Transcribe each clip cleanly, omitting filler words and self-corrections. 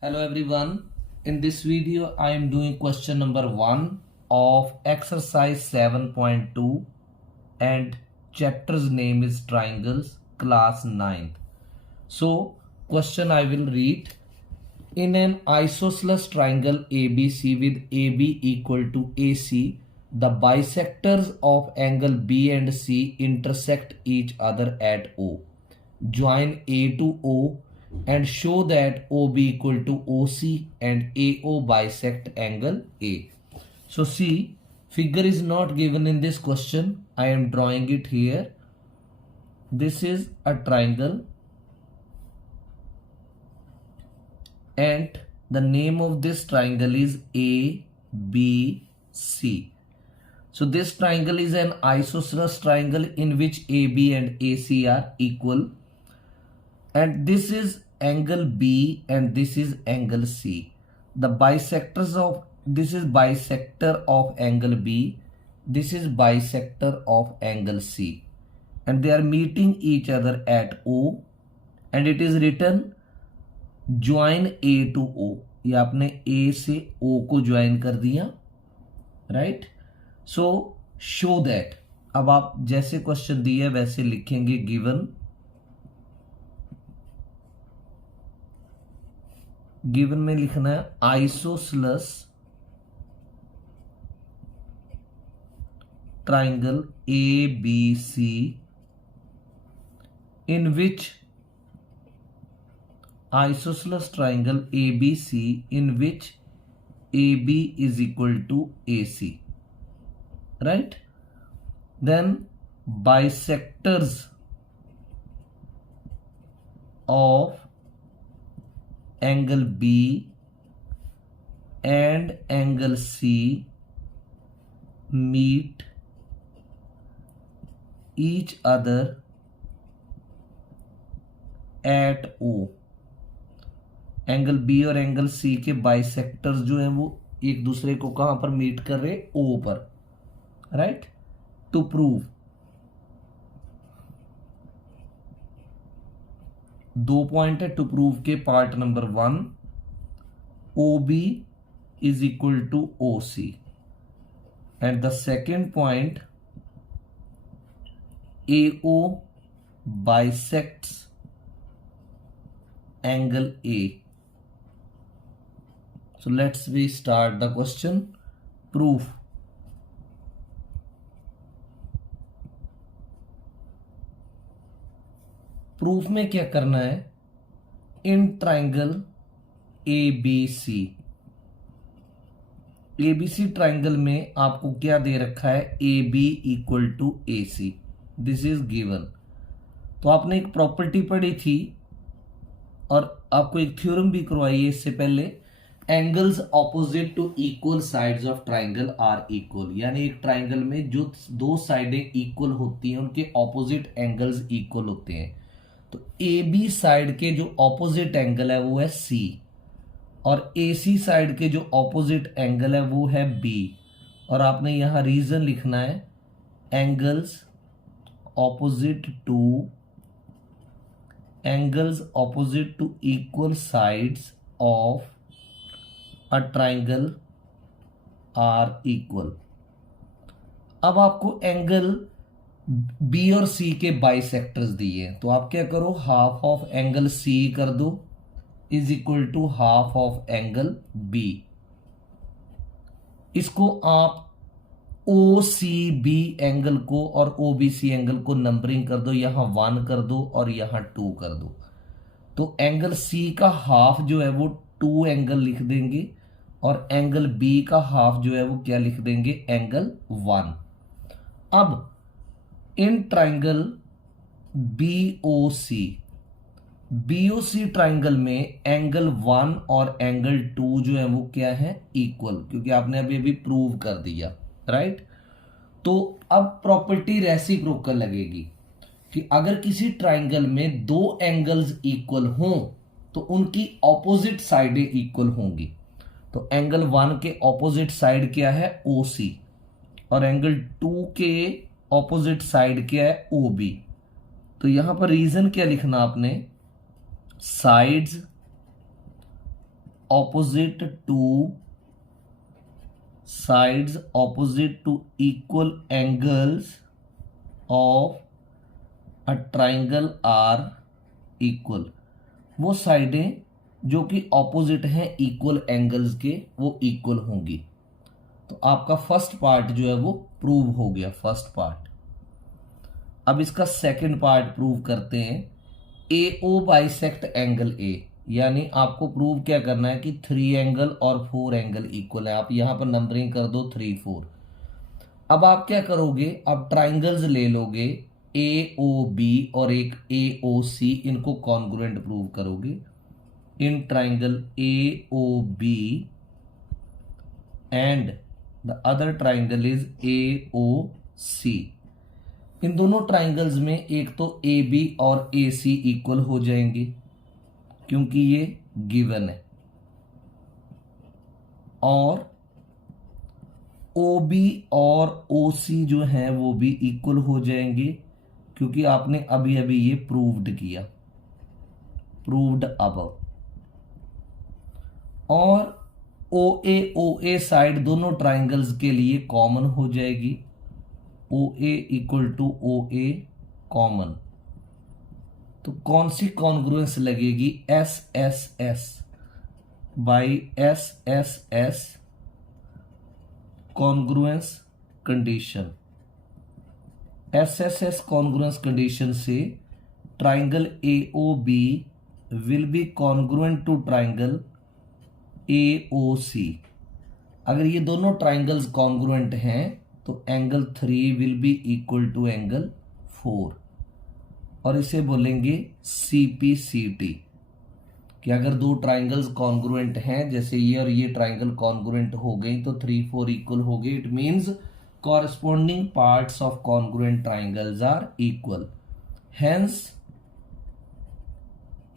Hello everyone. In this video I am doing question number 1 of exercise 7.2 and chapter's name is triangles class 9th. So question I will read. In an isosceles triangle ABC with AB equal to AC, the bisectors of angle B and C intersect each other at O. Join A to O and show that OB equal to OC and AO bisect angle A. So see, figure is not given in this question. I am drawing it here. This is a triangle and the name of this triangle is ABC. So this triangle is an isosceles triangle in which AB and AC are equal. And this is angle B and this is angle C. The bisectors of this is bisector of angle B. This is bisector of angle C. And they are meeting each other at O. And it is written join A to O. ये आपने A से O को join कर दिया, right? So show that. अब आप जैसे question दिए वैसे लिखेंगे गिवन में लिखना है isosceles triangle ABC in which isosceles triangle ABC in which AB is equal to AC, right? Then bisectors of angle B and angle C meet each other at O. Angle B और angle C के bisectors जो हैं वो एक दूसरे को कहां पर मीट कर रहे? ओ पर, राइट? टू प्रूव, दो पॉइंट है टू प्रूव के. Part number 1, OB is equal to OC and the second point, AO bisects angle A. So let's we start the question. Proof. Proof में क्या करना है? In triangle ABC, ABC triangle में आपको क्या दे रखा है? AB equal to AC. This is given. तो आपने एक प्रॉपर्टी पढ़ी थी और आपको एक थ्योरम भी करवाई है इससे पहले. Angles opposite to equal sides of triangle are equal. यानी एक ट्राइंगल में जो दो साइडें इक्वल होती हैं उनके ऑपोजिट एंगल्स इक्वल होते हैं. तो AB साइड के जो ऑपोजिट एंगल है वो है C और AC साइड के जो ऑपोजिट एंगल है वो है B. और आपने यहां रीजन लिखना है angles opposite to equal sides of a triangle are equal. अब आपको एंगल बी और सी के बाइसेक्टर्स दिए, तो आप क्या करो? हाफ ऑफ एंगल सी कर दो is equal to half of angle B. इसको आप OCB एंगल को और OBC एंगल को नंबरिंग कर दो. यहां 1 कर दो और यहां 2 कर दो. तो एंगल C का हाफ जो है वो 2 एंगल लिख देंगे और एंगल B का हाफ जो है वो क्या लिख देंगे? एंगल 1. अब इन ट्राइंगल BOC ट्राइंगल में एंगल 1 और एंगल 2 जो है वो क्या है? इक्वल, क्योंकि आपने अभी प्रूव कर दिया, राइट? तो अब प्रॉपर्टी रेसिप्रोकल लगेगी कि अगर किसी ट्राइंगल में दो एंगल्स इक्वल हों तो उनकी ऑपोजिट साइडें इक्वल होंगी. तो एंगल 1 के ऑपोजिट साइड क्या है? OC और एंगल 2 के ऑपोजिट साइड क्या है? OB. तो यहां पर रीजन क्या लिखना आपने? Sides opposite to sides opposite to equal angles of a triangle are equal। वो साइडें जो कि ऑपोजिट हैं इक्वल एंगल्स के वो इक्वल होंगी। तो आपका फर्स्ट पार्ट जो है वो प्रूव हो गया, फर्स्ट पार्ट। अब इसका सेकंड पार्ट प्रूव करते हैं। ए ओ बाइसेक्ट एंगल ए, यानी आपको प्रूव क्या करना है कि 3 एंगल और 4 एंगल इक्वल है। आप यहां पर नंबरिंग कर दो 3 4। अब आप क्या करोगे, आप ट्राइंगल्स ले लोगे ए ओ बी और एक ए ओ सी, इनको कॉन्ग्रुएंट प्रूव करोगे। In triangle A O B and the other triangle is A O C. इन दोनों ट्राइंगल्स में एक तो ए बी और ए सी इक्वल हो जाएंगे क्योंकि ये गिवन है, और ओ बी और ओ सी जो है वो भी इक्वल हो जाएंगे क्योंकि आपने अभी अभी ये प्रूव्ड किया, प्रूव्ड अबव। और ओ ए साइड दोनों ट्राइंगल्स के लिए कॉमन हो जाएगी। O A equal to O A common, तो कौन सी कॉन्ग्रुएंस लगेगी, S S S by S S S congruence condition. S S S congruence condition से triangle A O B will be congruent to triangle A O C. अगर ये दोनों triangles congruent हैं तो angle 3 will be equal to angle 4, और इसे बोलेंगे CPCT। कि अगर दो ट्राइंगल्स कॉन्ग्रुएंट हैं, जैसे ये और ये ट्राइंगल कॉन्ग्रुएंट हो गई तो 3 4 इक्वल हो गए, it means corresponding parts of congruent triangles are equal, hence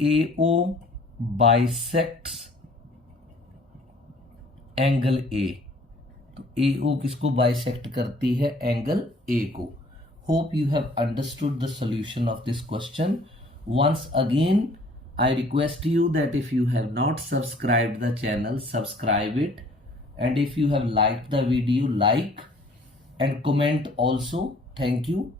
AO bisects angle A। तो AO किसको बाइसेक्ट करती है, एंगल A को। Hope you have understood the solution of this question. Once again I request you that if you have not subscribed the channel, subscribe it, and if you have liked the video, like and comment also. Thank you.